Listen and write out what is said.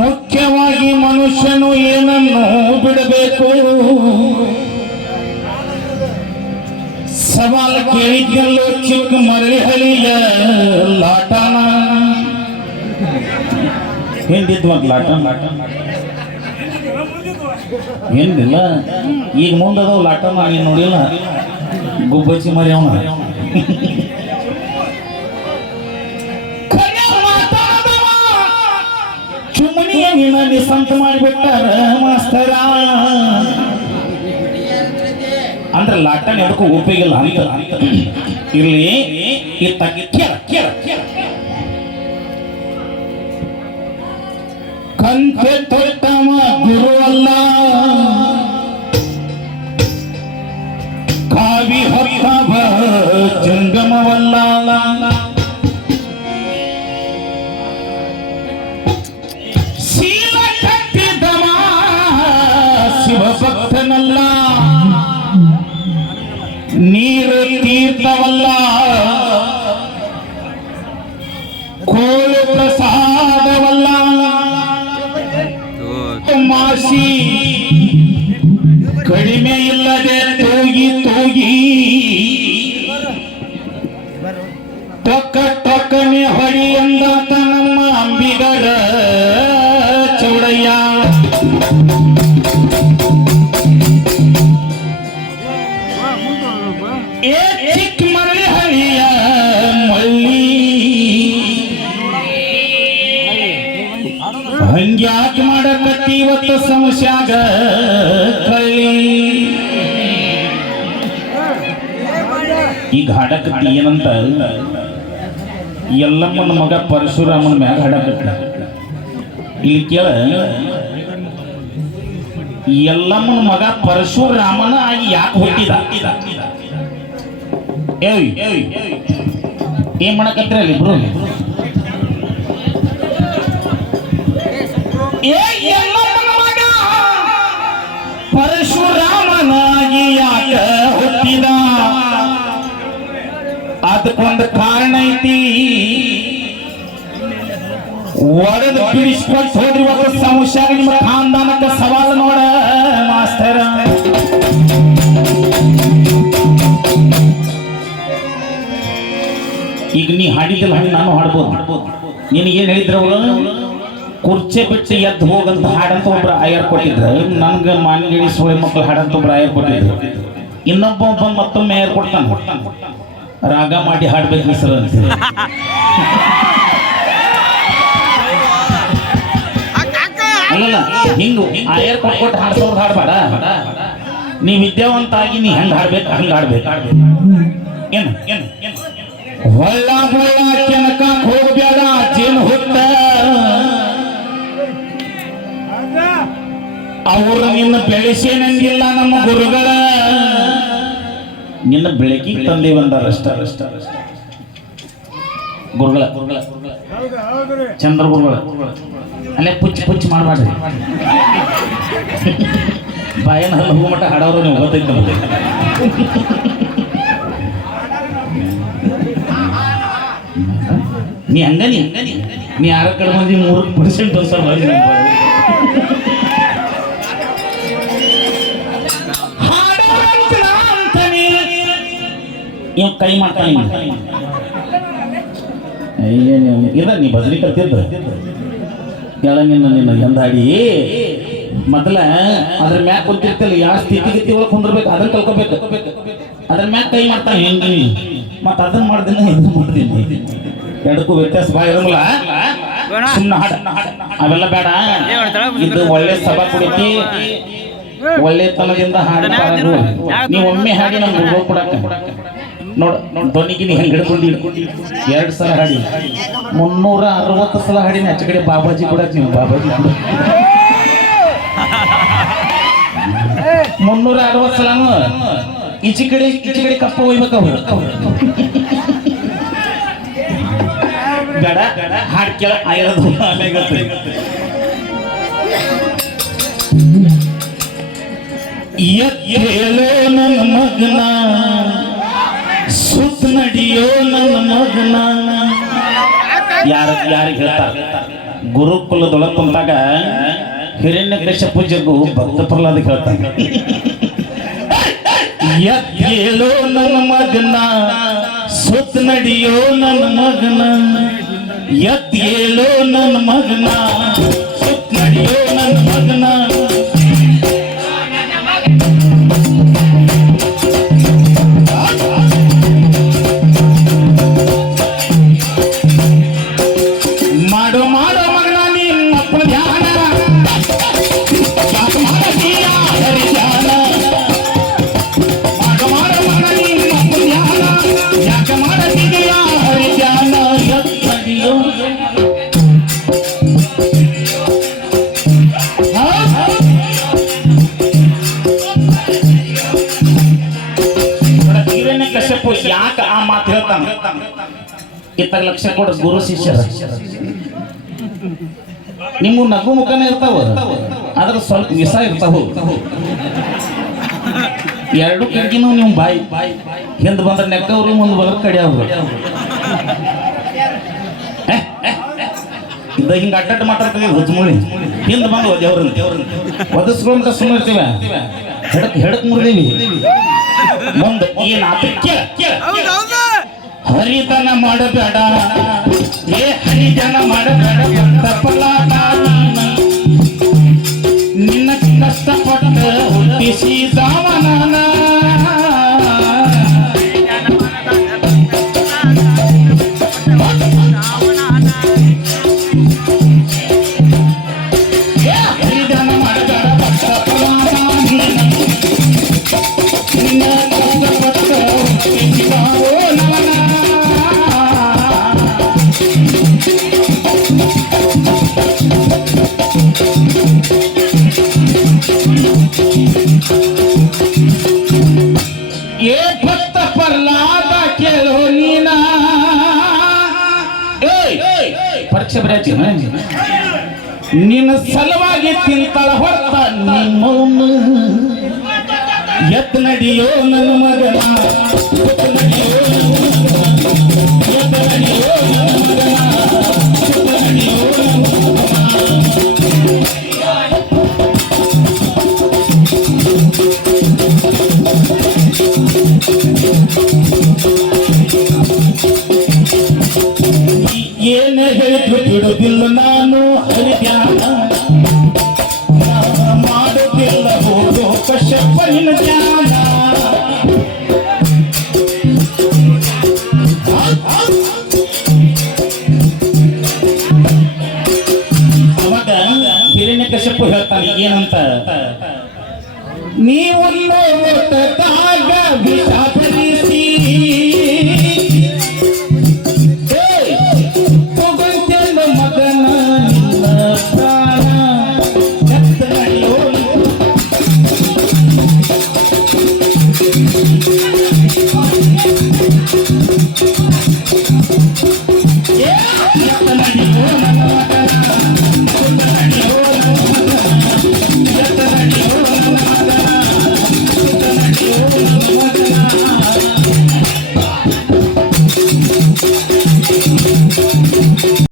ಮುಖ್ಯವಾಗಿ ಮನುಷ್ಯನು ಏನನ್ನು ಬಿಡಬೇಕು ಸವಾಲು ಕೇಳಿದ್ದಲ್ಲೋ ಚಿಕ್ಕ ಮರಿಹಳಿಯ ಲಾಟನ ಹಿಂದಿದ್ವ ಲಾಟ ಏನಿಲ್ಲ ಈಗ ಮುಂದದ ಲಾಟನ ಏನು ನೋಡಿಲ್ಲ ಗುಬ್ಬಚ್ಚಿ ಮರಿ ಅವನ ಸಂತ ಮಾಡಿಬಿಟ್ಟಾರ ಮಾಸ್ತರ ಅಂದ್ರೆ ಲಾಟನ್ ಎದಕ್ಕೂ ಉಪಯೋಗಿಲ್ಲ ಅಂತ ಇರ್ಲಿ ಕಂತೆ ತೊಟ್ಟವ ಗುರು ಅಲ್ಲ ಕಾವಿ ಹೊತ್ತವ ಜಂಗಮವಲ್ಲ ಭಕ್ತನಲ್ಲ ನೀರು ತೀರ್ಥವಲ್ಲ ಕೋಳು ಪ್ರಸಾದವಲ್ಲ ಮಾಸಿ ಕಡಿಮೆ ಇಲ್ಲದೆ ತೂಗಿ ತೂಗಿ ಟೊಕ್ಕ ಟೊಕ್ಕನೆ ಹೊಡಿ ಎಂದಾತ ನಮ್ಮ ಅಂಬಿಗರ ಚೌಡಯ್ಯ ಚಿಕ್ಕ ಮರಳಿ ಹಳಿಯ ಮಳ್ಳಿ ಹಂಗ್ಯಾಕೆ ಮಾಡಕತ್ತಿ ಇವತ್ತು ಸಮಸ್ಯಾಗ ಕಳ್ಳಿ ಈಗ ಹಾಡಕತ್ತಿ ಏನಂತ ಎಲ್ಲಮ್ಮನ ಮಗ ಪರಶುರಾಮನ ಮ್ಯಾಗ ಹಾಡಕತ್ತ ಇಲ್ಲಿ ಕೇಳ ಎಲ್ಲಮ್ಮನ ಮಗ ಪರಶುರಾಮನ ಆಗಿ ಯಾಕೆ ಹುಟ್ಟಿದ ಏನ್ ಮಾಡಕತ್ತೀರಲ್ಲ ಇಬ್ರು ಪರಶುರಾಮನಾಗಿ ಯಾಕ ಹುಟ್ಟಿದ ಅದಕ್ಕೊಂದು ಕಾರಣ ಐತಿ ಒಡೆದು ಬಿಡಿಸ್ಕೊಟ್ಟು ಹೋದ್ರಿ ಒಂದು ಸಮಸ್ಯೆ ನಿಮ್ಮ ಖಾನ್ದಾನಕ್ಕೆ ಸವಾಲು ನೋಡ ಮಾಸ್ತರ ಈಗ ನೀ ಹಾಡಿದಲ್ಲ ಹಾಡಿ ನಾನು ಹಾಡ್ಬೋದು ನಿನಗೇನು ಹೇಳಿದ್ರು ಅವರು ಕುರ್ಚೆ ಬಿಟ್ಟು ಎದ್ದು ಹೋಗಂತ ಹಾಡಂತ ಒಬ್ರು ಆಯರ್ ಕೊಟ್ಟಿದ್ರು ನನ್ಗೆ ಮಾನ್ಗಿಡಿ ಸೋಳಿ ಮಕ್ಕಳು ಹಾಡಂತ ಒಬ್ರು ಆಯರ್ ಕೊಟ್ಟಿದ್ರು ಇನ್ನೊಬ್ಬ ಬಂದು ಮತ್ತೊಮ್ಮೆ ಆಯರ್ ಕೊಡ್ತಾನೆ ರಾಗ ಮಾಡಿ ಹಾಡ್ಬೇಕು ಸರ್ ಅಂತ ಅಲ್ಲಲ್ಲ ಹಿಂಗು ಆಯರ್ ಕೊಟ್ಕೊಟ್ಟು ಹಾಡ್ಸೋರು ಹಾಡ್ಬೇಡ ನೀ ವಿದ್ಯಾವಂತ ಆಗಿ ನೀ ಹೆಂಗ್ ಹಾಡ್ಬೇಕು ಹಂಗ ಹಾಡ್ಬೇಕು ಏನು ಏನು ಹೊಳ್ಳ ಹೊಳ್ಳ ಕೆನಕ ಹೋಗ್ಬೇಡ ಜೇನು ಹುಟ್ಟ ಅವರು ನಿನ್ನ ಬೆಳೆಸೇನಂಗಿಲ್ಲ ನಮ್ಮ ಗುರುಗಳ ನಿನ್ನ ಬೆಳಕಿಗೆ ತಂದೆ ಬಂದಾರಷ್ಟ ಗುರುಗಳ ಚಂದ್ರ ಗುರುಗಳ ಅಲ್ಲೇ ಪುಚ್ಚ ಮಾಡಬೇಡ್ರಿ ಬಾಯನ ಹಲ್ಲ ಹೋಗೋ ಮಟ್ಟ ಹಾಡೋರು ನೀವು ಗೊತ್ತೈತೆ ನಮಗೆ ನೀ ಹಂಗನಿ ನೀ ಯಾರ ಕಡೆ ಮಂದಿ 3% ಒಂದ್ಸಲ ಮಾಡಿ ಇವ್ ಕೈ ಮಾಡ್ತಾನೆ ಇಲ್ಲ ನೀ ಬದ್ರಿ ಕಲ್ತಿದ್ದ ಕೆಳ ನಿನ್ನ ಎಂದಾಡಿ ಮೊದಲ ಅದ್ರ ಮ್ಯಾಕ್ ಕುಂತಿರ್ತಿಲ್ಲ ಯಾವ ಸ್ಥಿತಿಗತಿ ಒಳಗೆ ಕುಂದಿರ್ಬೇಕು ಅದನ್ನ ಕಲ್ಕೋಬೇಕು ಅದ್ರ ಮ್ಯಾಕ್ ಕೈ ಮಾಡ್ತಾನೆ ಹೆಂಗಿ ಮತ್ತ ಅದನ್ನ ಮಾಡ್ದಿನ ಇದನ್ನ ಮಾಡ್ತೀನಿ ಎರಡಕ್ಕೂ ವ್ಯತ್ಯಾಸ ಬಾ ಇರಂಗಿಲ್ಲ ಸುಮ್ಮನೆ ಅವೆಲ್ಲ ಬೇಡ ಇದು ಒಳ್ಳೆ ಸಭಾ ಕುಡಿತಿ ಒಳ್ಳೆತನದಿಂದ ಹಾಡು ನೀವು ಒಮ್ಮೆ ಹಾಡಿ ನಮ್ಗೆ ಕೊಡಕ್ಕೆ ನೋಡ ಧ್ವನಿಗೆ ನೀ ಹೆಂಗೆ ಹಿಡ್ಕೊಂಡು 2 ಸಲ ಹಾಡಿ 360 ಸಲ ಹಾಡಿನ ಆಚೆ ಕಡೆ ಬಾಬಾಜಿ ಕೂಡ ಬಾಬಾಜಿ 360 ಸಲ ಈಚೆ ಕಡೆ ಕಪ್ಪ ಹೋಗ್ಬೇಕು ಅವ್ರು ಬೇಡ ಹಾಡು ಕೇಳ ಆಗಿರೋದು ಹೇಳೋ ನನ್ನ ಮಗನ ಸುತ್ತ ನಡಿಯೋ ನನ್ನ ಮಗನ ಯಾರಿಗೆ ಹೇಳ್ತಾರೆ ಗುರುಕುಲದೊಳಗೆ ಕುಂತಾಗ ಹಿರಣ್ಯಕಶ್ಯಪು ಭಕ್ತ ಪ್ರಹ್ಲಾದ ಹೇಳ್ತಾನೆ ಹೇಳೋ ನನ್ನ ಮಗನ ಸುತ್ತ ನಡಿಯೋ ನನ್ನ ಮಗನ ಹೇಳೋ ನನ್ನ ಮಗನ ಸುತ್ತ ನಡಿಯೋ ನನ್ನ ಮಗನ ಯಾಕೆ ಆ ಮಾತು ಹೇಳ್ತಾನೆ ಇತ್ತಾಗ ಲಕ್ಷ ಕೊಡ ಗುರು ಶಿಷ್ಯರ ನಿಮ್ಮ ನಗು ಮುಖನೇ ಇರ್ತಾವ ಆದ್ರೆ ಸ್ವಲ್ಪ ವಿಷ ಇರ್ತಾವ ಎರಡು ಕಡೆಗಿನೂ ನೀವು ಬಾಯಿ ಹಿಂದ್ ಬಂದ್ರೆ ನೆಕ್ಕವ್ರು ಮುಂದೆ ಬಂದ್ರೆ ಕಡಿಯವ್ರು ಇದ್ದ ಹಿಂಗ ಅಡ್ಡಡ್ಡ ಮಾತಾಡ್ತೀವಿ ಹುಜ್ಮುಳಿ ಹಿಂದ್ ಬಂದು ದೇವ್ರನ್ನ ಒದಸ್ಕೊಂತ ಸುಮ್ಮನೆ ಇರ್ತೀವ ಹೆಡಕ್ ಮುರಿದೀವಿ ಮುಂದೆ ಏನಾತ ಹರಿತನ ಮಾಡಬೇಡ ಹರಿಜನ ಮಾಡಬೇಡ ತಪ್ಪಲಾಟ ನಿನ್ನ ಕಷ್ಟಪಟ್ಟ ಹುಟ್ಟಿಸಿದವನ ಪರೀಕ್ಷೆ ಬರೆಯ ನಿನ್ನ ಸಲುವಾಗಿ ತಿಂತಳ ಹೊರತ ನಿಮ್ಮವನು ಎತ್ ನಡಿಯೋ ನನ್ನ ಮಗನ ಎತ್ ನಡಿಯೋ ನನ್ನ ಮಗನ ಎತ್ ನಡಿಯೋ ಏನೇ ಹೇಳಿದ್ರು ಬಿಡುವುದಿಲ್ಲ ನಾನು ಹರಿಧ್ಯಾನ ಮಾಡುತ್ತಿಲ್ಲ ಹೋಗೋ ಕಶ್ಯಪನಿನ ಧ್ಯಾನ ಅವಾಗ ಹಿರಣ್ಯಕಶ್ಯಪು ಹೇಳ್ತಾನೆ ಏನಂತ ನೀವೊಂದು ಒಟ್ಟದಾಗ ವಿಷ ಭರಿಸಿ ಮಗನ ನಿನ್ನ ಪ್ರಾಣ ಎತ್ತ ನಡೆಯೋ